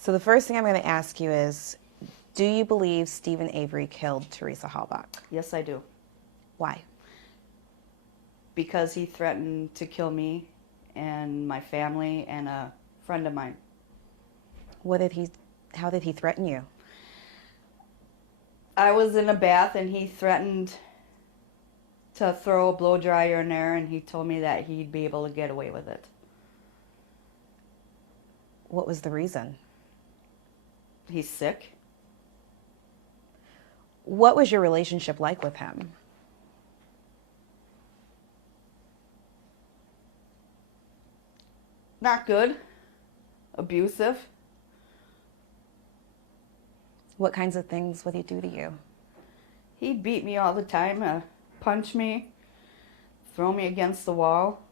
So the first thing I'm going to ask you is, do you believe Stephen Avery killed Teresa Halbach? Yes, I do. Why? Because he threatened to kill me and my family and a friend of mine. How did he threaten you? I was in a bath and he threatened to throw a blow dryer in there, and he told me that he'd be able to get away with it. What was the reason? He's sick. What was your relationship like with him? Not good. Abusive. What kinds of things would he do to you? He'd beat me all the time, punch me, throw me against the wall.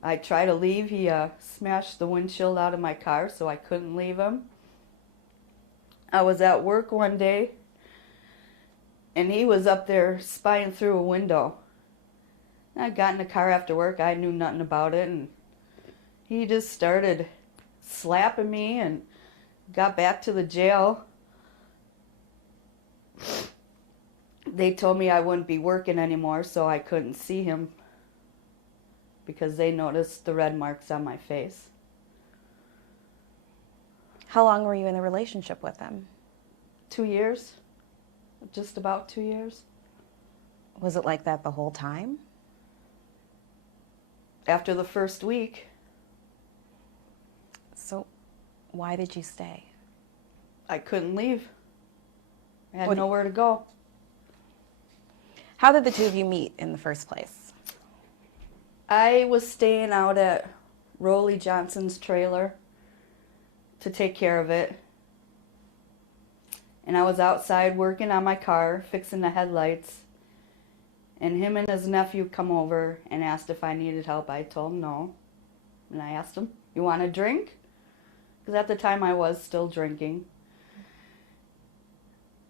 I'd try to leave. He smashed the windshield out of my car so I couldn't leave him. I was at work one day and he was up there spying through a window. I got in the car after work. I knew nothing about it, and he just started slapping me and got back to the jail. They told me I wouldn't be working anymore, so I couldn't see him because they noticed the red marks on my face. How long were you in a relationship with him? 2 years. Just about 2 years. Was it like that the whole time? After the first week. So why did you stay? I couldn't leave. I had nowhere to go. How did the two of you meet in the first place? I was staying out at Rolly Johnson's trailer to take care of it. And I was outside working on my car, fixing the headlights. And him and his nephew come over and asked if I needed help. I told him no. And I asked him, "You want a drink?" Because at the time I was still drinking.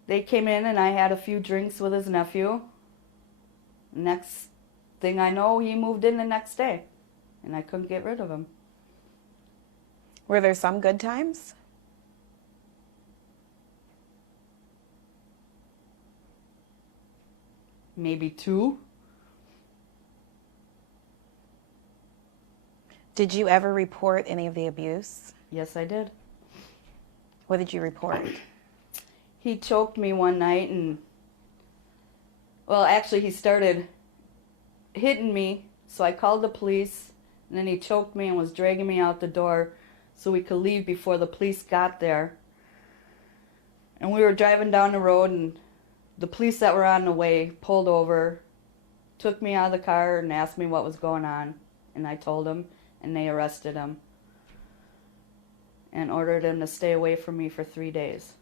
They came in and I had a few drinks with his nephew. Next thing I know, he moved in the next day. And I couldn't get rid of him. Were there some good times? Maybe 2. Did you ever report any of the abuse? Yes, I did. What did you report? He choked me one night and, well, actually he started hitting me, so I called the police, and then he choked me and was dragging me out the door so we could leave before the police got there. And we were driving down the road, and the police that were on the way pulled over, took me out of the car and asked me what was going on, and I told them, and they arrested him and ordered him to stay away from me for 3 days.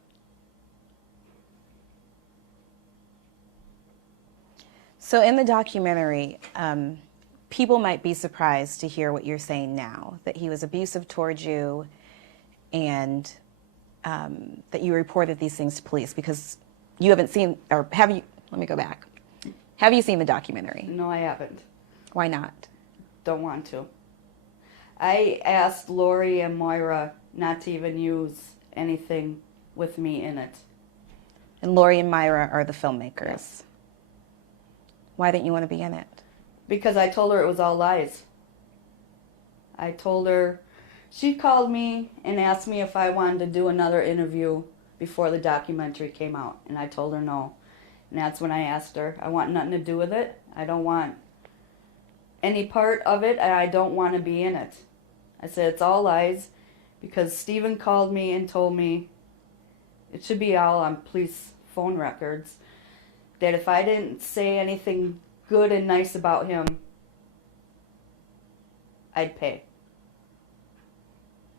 So in the documentary, people might be surprised to hear what you're saying now, that he was abusive towards you and that you reported these things to police because you haven't seen, or have you, let me go back. Have you seen the documentary? No, I haven't. Why not? Don't want to. I asked Lori and Moira not to even use anything with me in it. And Lori and Myra are the filmmakers. Yes. Why didn't you want to be in it? Because I told her it was all lies. I told her, she called me and asked me if I wanted to do another interview before the documentary came out. And I told her no. And that's when I asked her, I want nothing to do with it. I don't want any part of it, and I don't want to be in it. I said, it's all lies, because Stephen called me and told me, it should be all on police phone records, that if I didn't say anything good and nice about him, I'd pay.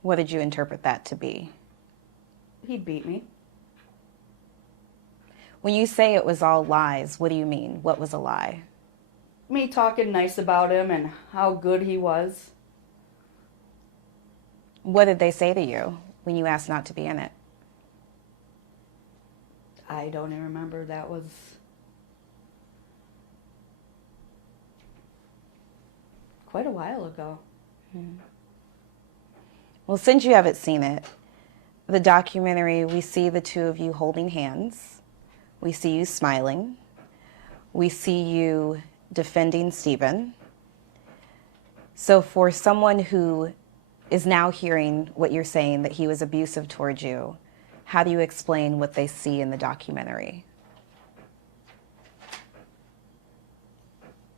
What did you interpret that to be? He'd beat me. When you say it was all lies, what do you mean? What was a lie? Me talking nice about him and how good he was. What did they say to you when you asked not to be in it? I don't even remember. That was quite a while ago. Well, since you haven't seen it, the documentary, we see the two of you holding hands. We see you smiling. We see you defending Stephen. So for someone who is now hearing what you're saying, that he was abusive towards you, how do you explain what they see in the documentary?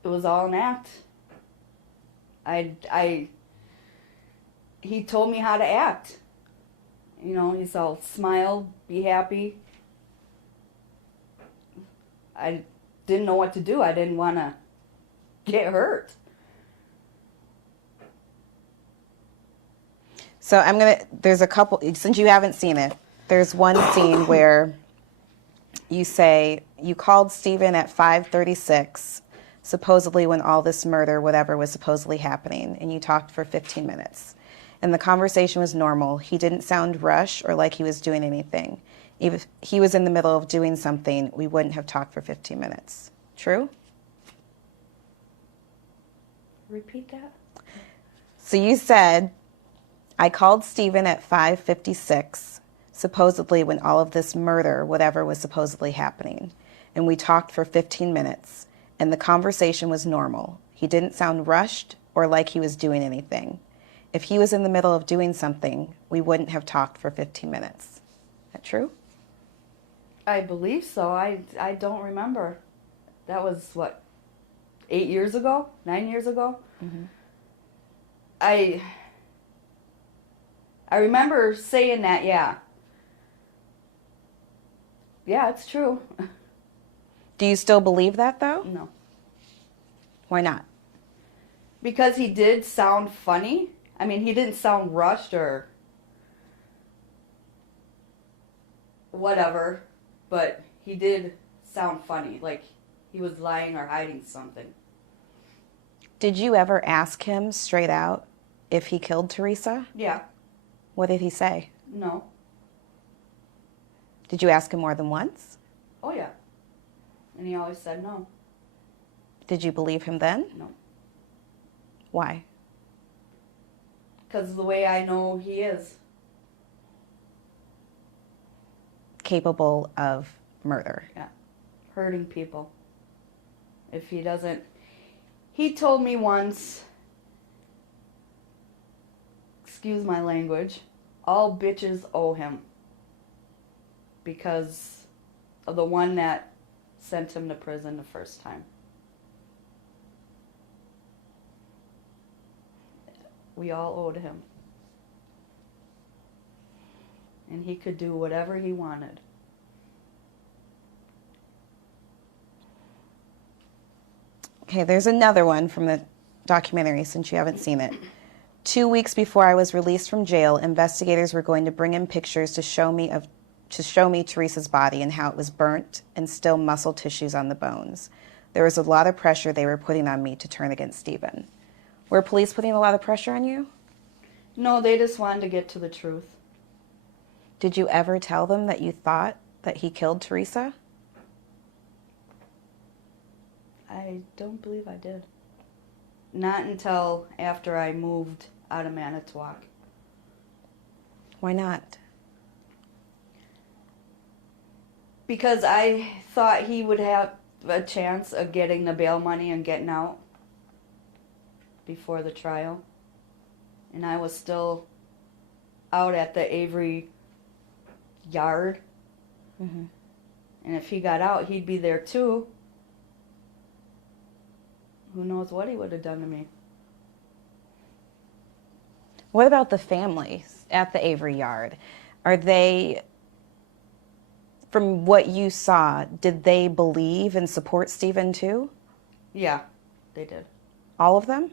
It was all an act. He told me how to act. You know, he's all smile, be happy. I didn't know what to do. I didn't want to get hurt. So there's a couple, since you haven't seen it, there's one scene where you say you called Stephen at 5:36, supposedly when all this murder, whatever was supposedly happening, and you talked for 15 minutes. And the conversation was normal. He didn't sound rushed or like he was doing anything. If he was in the middle of doing something, we wouldn't have talked for 15 minutes. True? Repeat that? So you said, I called Stephen at 5:56, supposedly when all of this murder, whatever was supposedly happening, and we talked for 15 minutes, and the conversation was normal. He didn't sound rushed or like he was doing anything. If he was in the middle of doing something, we wouldn't have talked for 15 minutes. Is that true? I believe so. I don't remember. That was, what, 8 years ago? 9 years ago? Mm-hmm. I remember saying that, yeah. Yeah, it's true. Do you still believe that, though? No. Why not? Because he did sound funny. I mean, he didn't sound rushed or whatever, but he did sound funny, like he was lying or hiding something. Did you ever ask him straight out if he killed Teresa? Yeah. What did he say? No. Did you ask him more than once? Oh, yeah. And he always said no. Did you believe him then? No. Why? Because of the way I know he is. Capable of murder. Yeah. Hurting people. If he doesn't... He told me once, excuse my language, all bitches owe him. Because of the one that sent him to prison the first time. We all owed him. And he could do whatever he wanted. Okay, there's another one from the documentary, since you haven't seen it. 2 weeks before I was released from jail, investigators were going to bring in pictures to show me Teresa's body and how it was burnt and still muscle tissues on the bones. There was a lot of pressure they were putting on me to turn against Stephen. Were police putting a lot of pressure on you? No, they just wanted to get to the truth. Did you ever tell them that you thought that he killed Teresa? I don't believe I did. Not until after I moved out of Manitowoc. Why not? Because I thought he would have a chance of getting the bail money and getting out before the trial. And I was still out at the Avery yard. Mm-hmm. And if he got out, he'd be there too. Who knows what he would have done to me. What about the families at the Avery yard? Are they, from what you saw, did they believe and support Stephen too? Yeah, they did. All of them?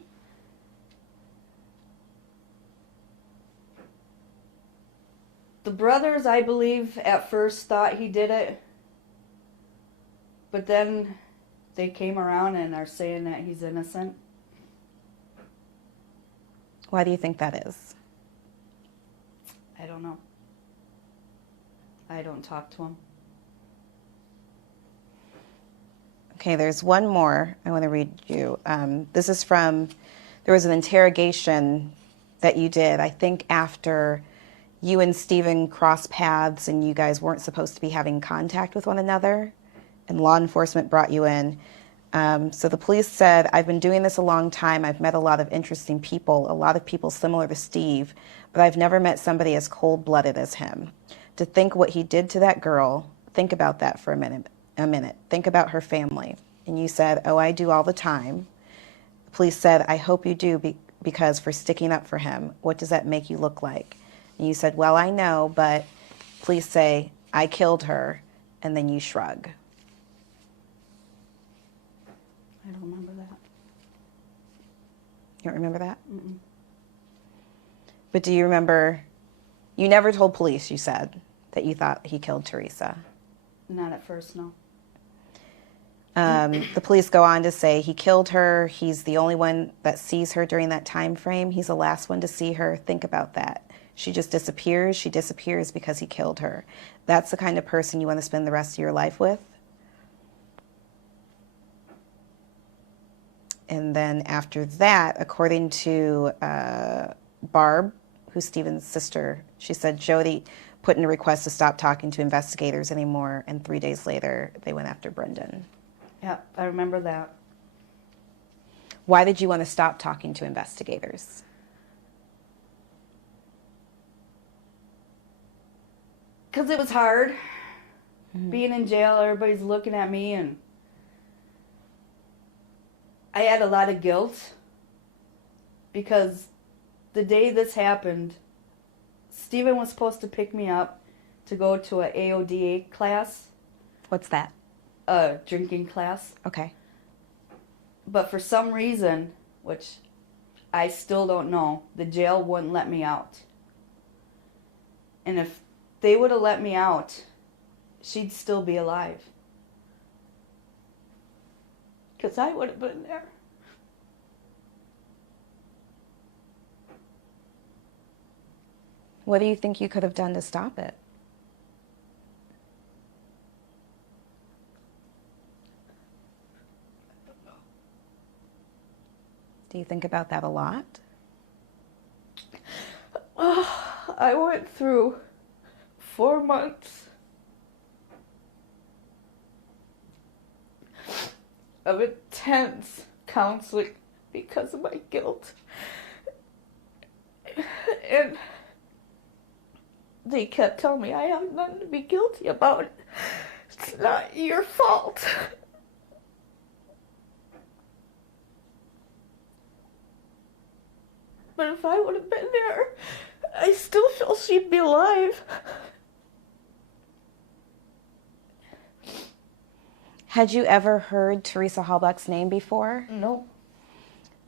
The brothers, I believe, at first thought he did it. But then they came around and are saying that he's innocent. Why do you think that is? I don't know. I don't talk to him. Okay, there's one more I want to read you. This is from, there was an interrogation that you did. I think after you and Steven crossed paths and you guys weren't supposed to be having contact with one another, and law enforcement brought you in. So the police said, I've been doing this a long time. I've met a lot of interesting people, a lot of people similar to Steve, but I've never met somebody as cold-blooded as him. To think what he did to that girl, think about that for a minute. Think about her family. And you said, oh, I do all the time. The police said, I hope you do because for sticking up for him, what does that make you look like? And you said, well, I know, but police say, I killed her, and then you shrug. I don't remember that. You don't remember that? Mm-mm. But do you remember, you never told police, you said, that you thought he killed Teresa. Not at first, no. The police go on to say he killed her. He's the only one that sees her during that time frame. He's the last one to see her. Think about that. She just disappears. She disappears because he killed her. That's the kind of person you want to spend the rest of your life with. And then after that, according to Barb, who's Steven's sister, she said Jody put in a request to stop talking to investigators anymore, and 3 days later, they went after Brendan. Yeah, I remember that. Why did you want to stop talking to investigators? Because it was hard. Being in jail, everybody's looking at me, and I had a lot of guilt because the day this happened, Steven was supposed to pick me up to go to an AODA class, What's that? a drinking class. Okay. But for some reason, which I still don't know, the jail wouldn't let me out. And if they would have let me out, she'd still be alive. Because I would have been there. What do you think you could have done to stop it? Do you think about that a lot? I went through 4 months of intense counseling because of my guilt. And they kept telling me I have nothing to be guilty about. It's not your fault. But if I would have been there, I still feel she'd be alive. Had you ever heard Teresa Halbach's name before? No.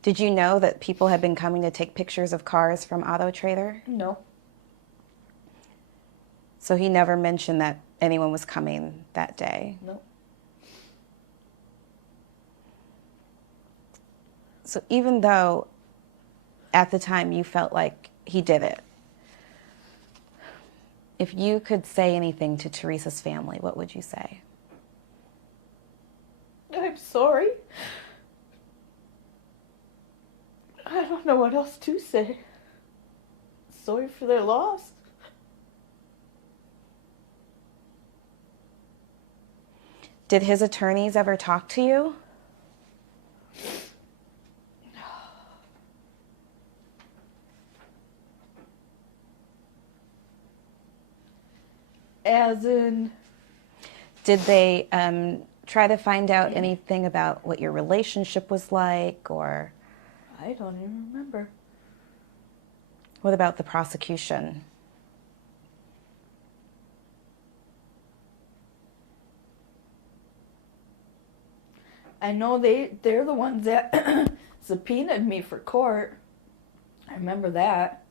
Did you know that people had been coming to take pictures of cars from Auto Trader? No. So he never mentioned that anyone was coming that day? No. So even though at the time you felt like he did it, if you could say anything to Teresa's family, what would you say? I'm sorry. I don't know what else to say. Sorry for their loss. Did his attorneys ever talk to you? As in? Did they try to find out anything about what your relationship was like, or I don't even remember. what about the prosecution? I know they're the ones that subpoenaed me for court. I remember that.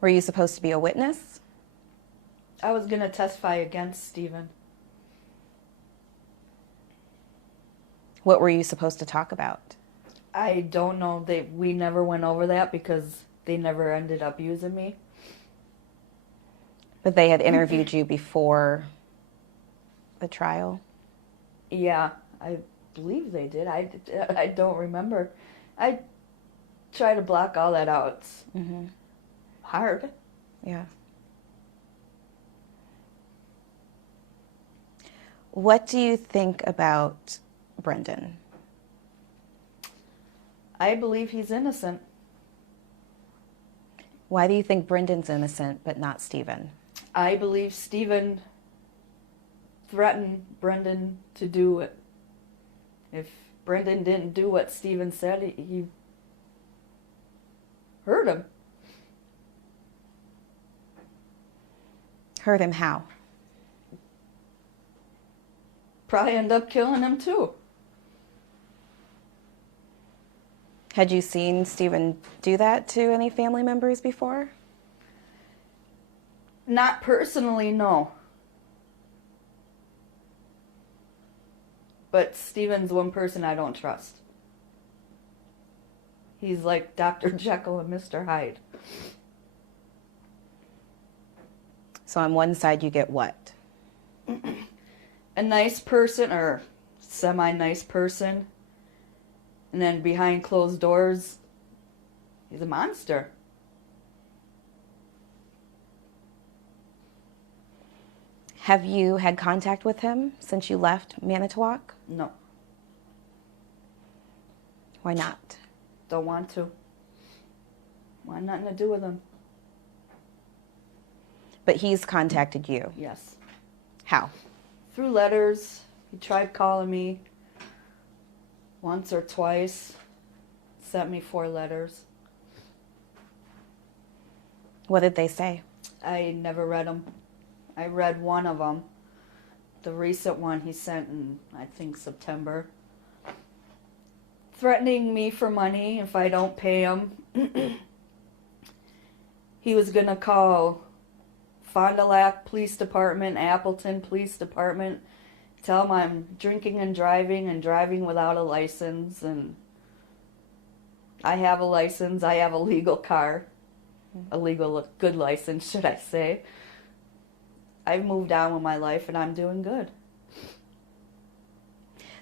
Were you supposed to be a witness? I was going to testify against Steven. What were you supposed to talk about? I don't know. We never went over that because they never ended up using me. But they had interviewed you before the trial? Yeah, believe they did. I don't remember. I try to block all that out. It's hard. Yeah. What do you think about Brendan? I believe he's innocent. Why do you think Brendan's innocent but not Stephen? I believe Stephen threatened Brendan to do it. If Brendan didn't do what Stephen said, he hurt him. Hurt him how? Probably end up killing him too. Had you seen Stephen do that to any family members before? Not personally, no. But Stephen's one person I don't trust. He's like Dr. Jekyll and Mr. Hyde. So on one side you get what? A nice person, or semi-nice person. And then behind closed doors, he's a monster. Have you had contact with him since you left Manitowoc? No, Why not? don't want to. Want nothing to do with him. But he's contacted you. Yes. How? Through letters. He tried calling me once or twice. Sent me 4 letters. What did they say? I never read them. I read one of them. The recent one he sent in, I think, September. Threatening me for money if I don't pay him. He was going to call Fond du Lac Police Department, Appleton Police Department, tell them I'm drinking and driving without a license. And I have a license. I have a legal car. A legal, good license, should I say. I've moved on with my life and I'm doing good.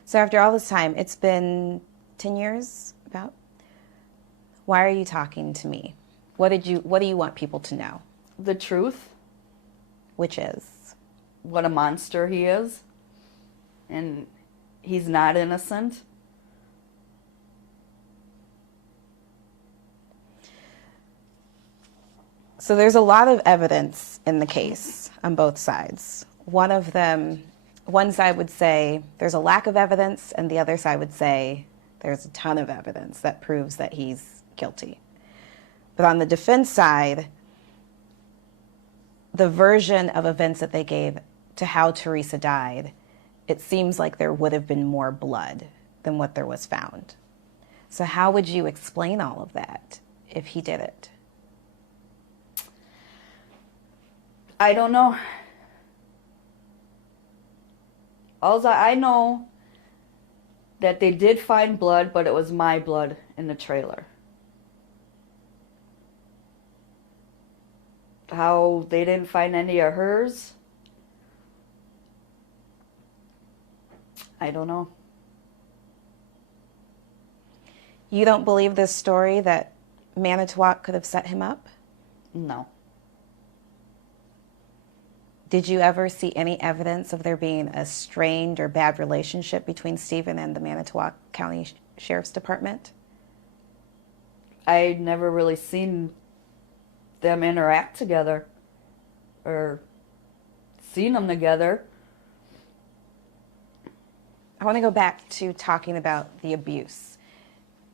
So after all this time, it's been 10 years about. Why are you talking to me? What do you want people to know? The truth, Which is? what a monster he is, and he's not innocent. So there's a lot of evidence in the case on both sides. One side would say there's a lack of evidence, and the other side would say there's a ton of evidence that proves that he's guilty. But on the defense side, the version of events that they gave to how Teresa died, it seems like there would have been more blood than what there was found. So how would you explain all of that if he did it? I don't know. I know that they did find blood, but it was my blood in the trailer. How they didn't find any of hers, I don't know. You don't believe this story that Manitowoc could have set him up? No. Did you ever see any evidence of there being a strained or bad relationship between Stephen and the Manitowoc County Sheriff's Department? I never really seen them interact together or seen them together. I want to go back to talking about the abuse.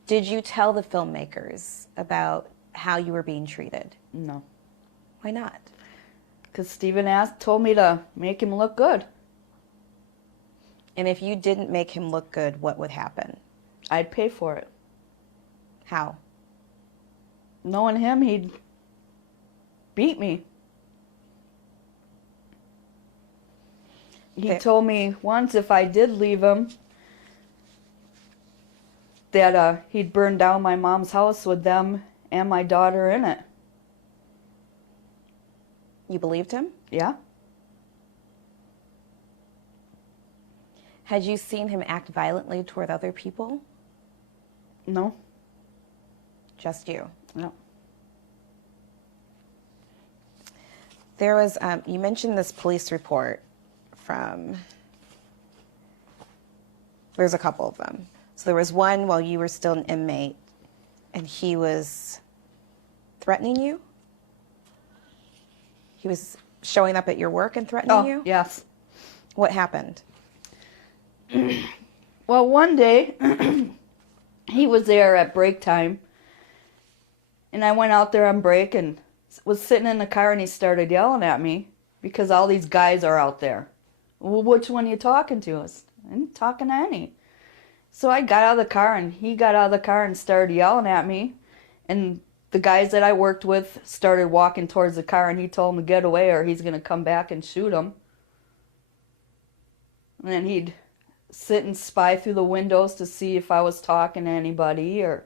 Did you tell the filmmakers about how you were being treated? No. Why not? Because Stephen told me to make him look good. And if you didn't make him look good, what would happen? I'd pay for it. How? Knowing him, he'd beat me. He told me once if I did leave him, that he'd burn down my mom's house with them and my daughter in it. You believed him? Yeah. Had you seen him act violently toward other people? No. Just you? No. There was, you mentioned this police report from, there's a couple of them. So there was one while you were still an inmate, and he was threatening you? He was showing up at your work and threatening you? Yes. What happened? Well, one day, he was there at break time, and I went out there on break and was sitting in the car, and he started yelling at me because all these guys are out there. Well, which one are you talking to? I ain't talking to any. So I got out of the car, and he got out of the car and started yelling at me, and the guys that I worked with started walking towards the car, and he told them to get away or he's going to come back and shoot them. And then he'd sit and spy through the windows to see if I was talking to anybody. Or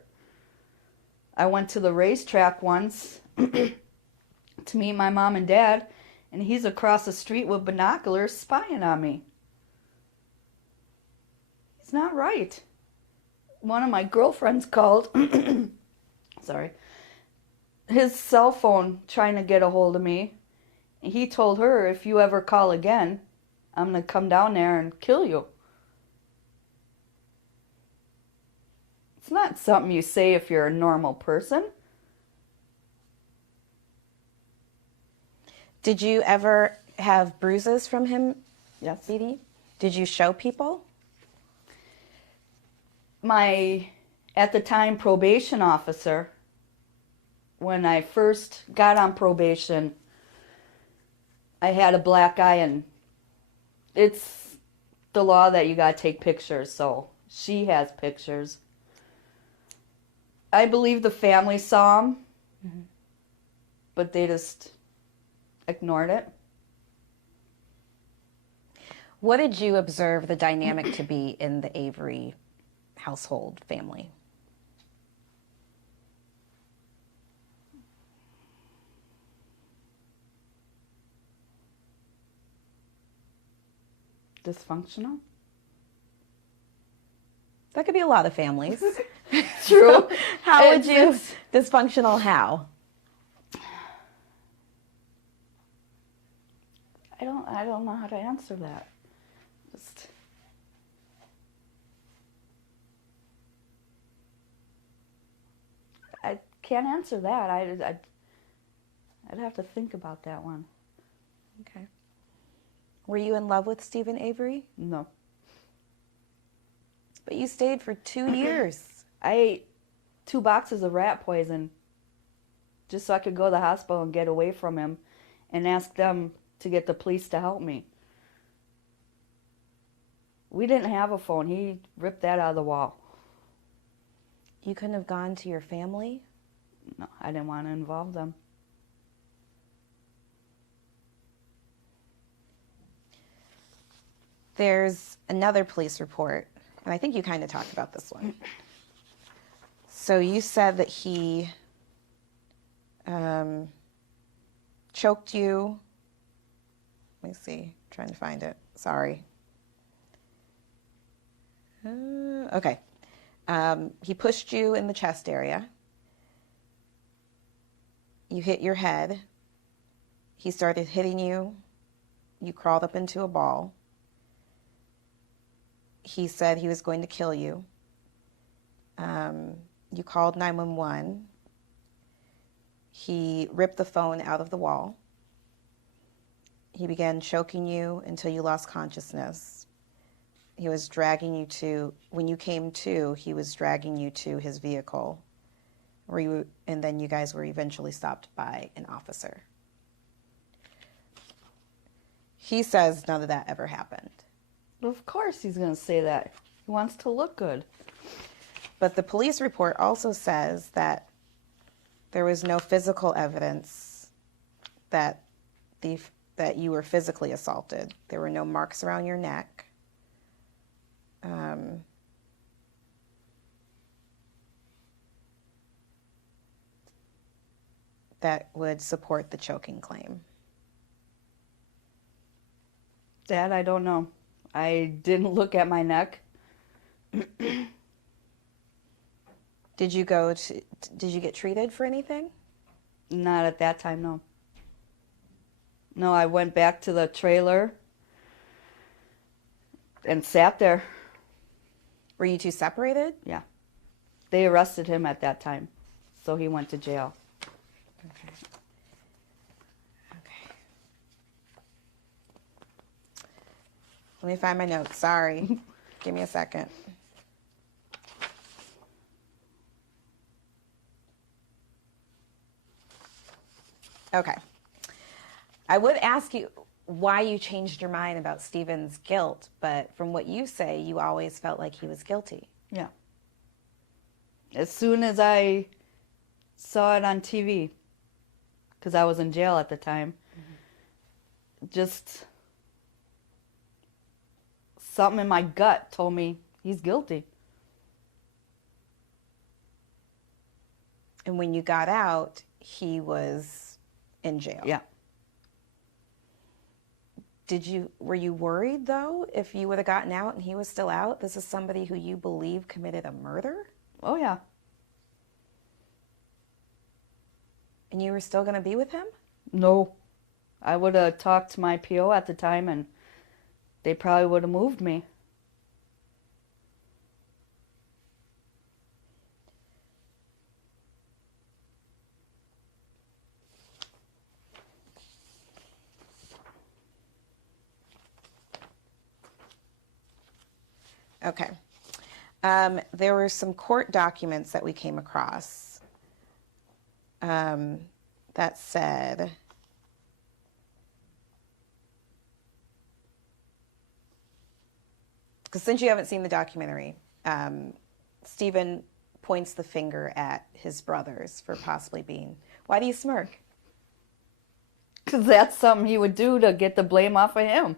I went to the racetrack once to meet my mom and dad, and he's across the street with binoculars spying on me. It's not right. One of my girlfriends called, sorry, his cell phone trying to get a hold of me. And he told her, if you ever call again, I'm going to come down there and kill you. It's not something you say if you're a normal person. Did you ever have bruises from him? Yes. Beating? Did you show people? My, at the time, probation officer, when I first got on probation, I had a black eye, and it's the law that you gotta take pictures, so she has pictures. I believe the family saw him, but they just ignored it. What did you observe the dynamic to be in the Avery household family? Dysfunctional? That could be a lot of families. True. How would you, dysfunctional how? I don't know how to answer that. Just I can't answer that. I'd have to think about that one. Okay. Were you in love with Stephen Avery? No. But you stayed for 2 years. I ate 2 boxes of rat poison just so I could go to the hospital and get away from him and ask them to get the police to help me. We didn't have a phone. He ripped that out of the wall. You couldn't have gone to your family? No, I didn't want to involve them. There's another police report, and I think you kind of talked about this one. So you said that he choked you. Let me see, trying to find it. Sorry. Okay. He pushed you in the chest area. You hit your head. He started hitting you. You crawled up into a ball. He said he was going to kill you. You called 911. He ripped the phone out of the wall. He began choking you until you lost consciousness. He was dragging you to, when you came to, he was dragging you to his vehicle. And then you guys were eventually stopped by an officer. He says none of that ever happened. Of course he's going to say that. He wants to look good. But the police report also says that there was no physical evidence that you were physically assaulted. There were no marks around your neck. That would support the choking claim. Dad, I don't know. I didn't look at my neck. Did you get treated for anything? Not at that time, no. No, I went back to the trailer and sat there. Were you two separated? Yeah. They arrested him at that time, so he went to jail. Okay. Okay. Let me find my notes. Sorry. Give me a second. Okay. I would ask you why you changed your mind about Stephen's guilt, but from what you say, you always felt like he was guilty. Yeah. As soon as I saw it on TV, because I was in jail at the time, just something in my gut told me he's guilty. And when you got out, he was in jail. Yeah. Were you worried though, if you would have gotten out and he was still out? This is somebody who you believe committed a murder? Oh, yeah. And you were still going to be with him? No. I would have talked to my PO at the time and they probably would have moved me. Okay. There were some court documents that we came across that said, because since you haven't seen the documentary, Stephen points the finger at his brothers for possibly being. Why do you smirk? Because that's something he would do to get the blame off of him.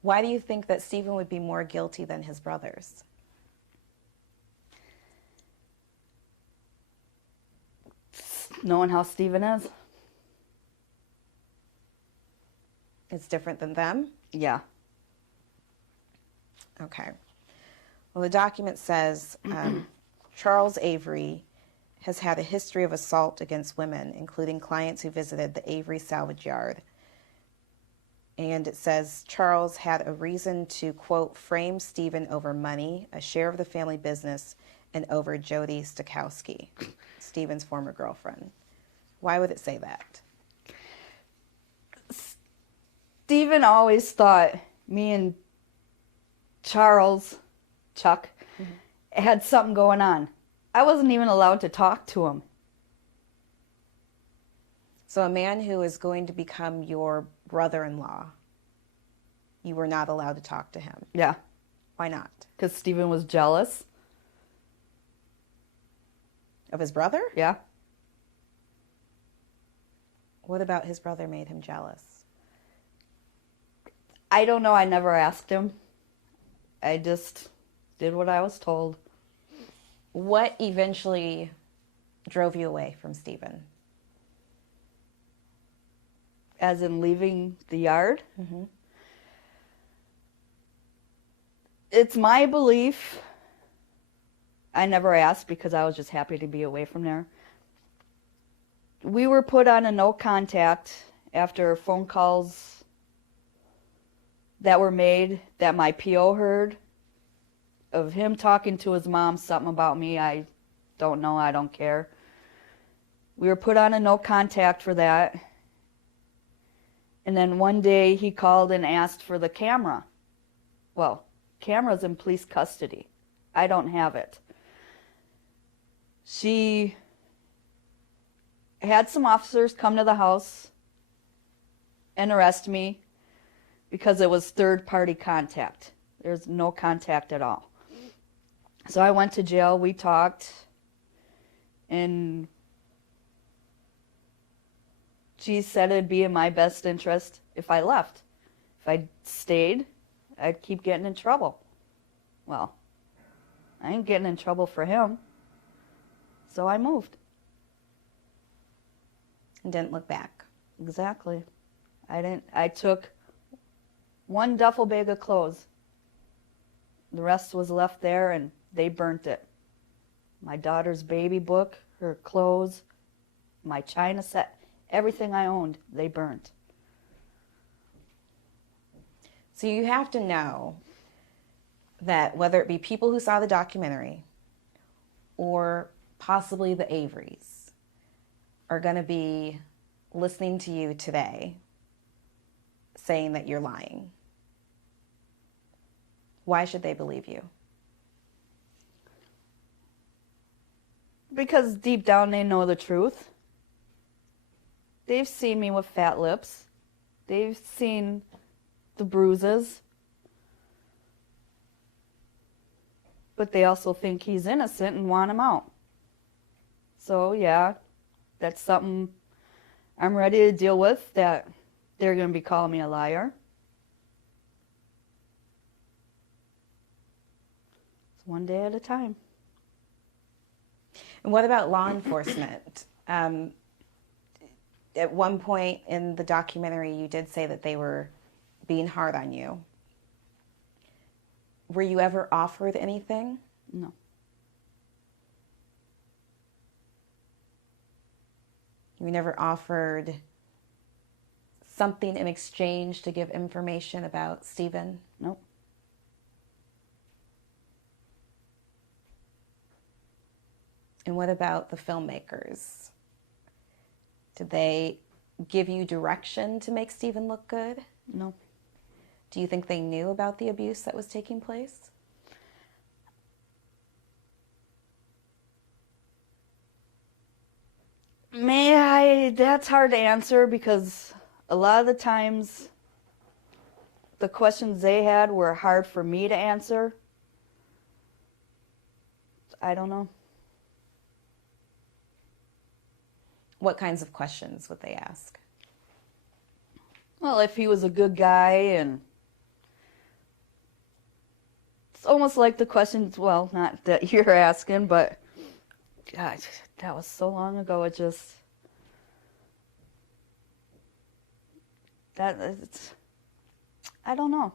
Why do you think that Stephen would be more guilty than his brothers? Knowing how Stephen is. It's different than them? Yeah. Okay. Well, the document says Charles Avery has had a history of assault against women, including clients who visited the Avery salvage yard. And it says Charles had a reason to, quote, frame Stephen over money, a share of the family business, and over Jody Stokowski, Stephen's former girlfriend. Why would it say that? Stephen always thought me and Chuck, had something going on. I wasn't even allowed to talk to him. So a man who is going to become your brother-in-law, you were not allowed to talk to him. Yeah. Why not? Because Stephen was jealous. Of his brother? Yeah. What about his brother made him jealous? I don't know. I never asked him. I just did what I was told. What eventually drove you away from Stephen? As in leaving the yard? Mm-hmm. It's my belief. I never asked because I was just happy to be away from there. We were put on a no contact after phone calls that were made that my PO heard of him talking to his mom something about me. I don't know. I don't care. We were put on a no contact for that. And then one day he called and asked for the camera. Well, camera's in police custody. I don't have it. She had some officers come to the house and arrest me because it was third-party contact. There's no contact at all. So I went to jail. We talked. And she said it'd be in my best interest if I left. If I stayed, I'd keep getting in trouble. Well, I ain't getting in trouble for him. So I moved. And didn't look back. Exactly. I took One duffel bag of clothes. The rest was left there, and they burnt it. My daughter's baby book, her clothes, my china set, everything I owned, they burnt. So you have to know that whether it be people who saw the documentary or possibly the Averys are going to be listening to you today saying that you're lying. Why should they believe you? Because deep down they know the truth. They've seen me with fat lips. They've seen the bruises. But they also think he's innocent and want him out. So yeah, that's something I'm ready to deal with, that they're going to be calling me a liar. It's one day at a time. And what about law enforcement? At one point in the documentary, you did say that they were being hard on you. Were you ever offered anything? No. You were never offered something in exchange to give information about Stephen? Nope. And what about the filmmakers? Did they give you direction to make Stephen look good? No. Do you think they knew about the abuse that was taking place? That's hard to answer, because a lot of the times the questions they had were hard for me to answer. I don't know. What kinds of questions would they ask? Well, if he was a good guy, and it's almost like the questions, well, not that you're asking, but God, that was so long ago. It just, I don't know.